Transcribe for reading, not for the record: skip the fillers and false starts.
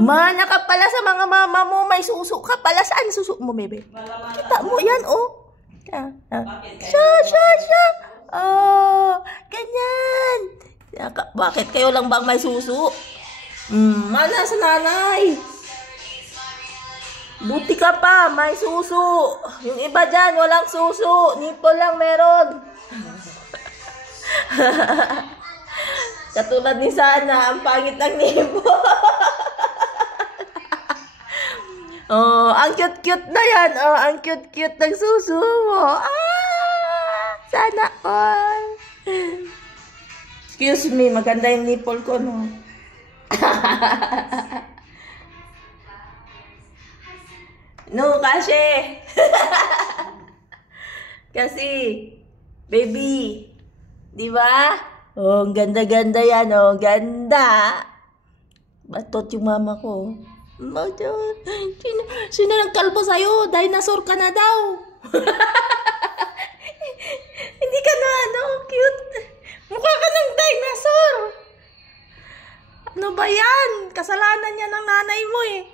Mana ka pala sa mga mama mo. May suso ka pala. Saan suso mo, bebe? Kita mo yan, oh. Siya. Oh, ganyan. Bakit kayo lang bang may suso? Mana sa nanay? Buti ka pa, may suso. Yung iba dyan, walang suso. Nipple lang meron. Katulad ni Sana, ang pangit ng nipple. Oh, ang cute-cute na yan. Oh, ang cute-cute ng suso mo. Sana all. Excuse me, maganda yung nipple ko, no? No, kasi. Kasi, baby. Di ba? Oh, ang ganda-ganda yan, oh. Ganda. Batot yung mama ko. Sino nagkalbo sa'yo? Dinosaur ka na daw. Hindi ka na, ano, cute. Mukha ka ng dinosaur. Ano ba yan? Kasalanan niya ng nanay mo, eh.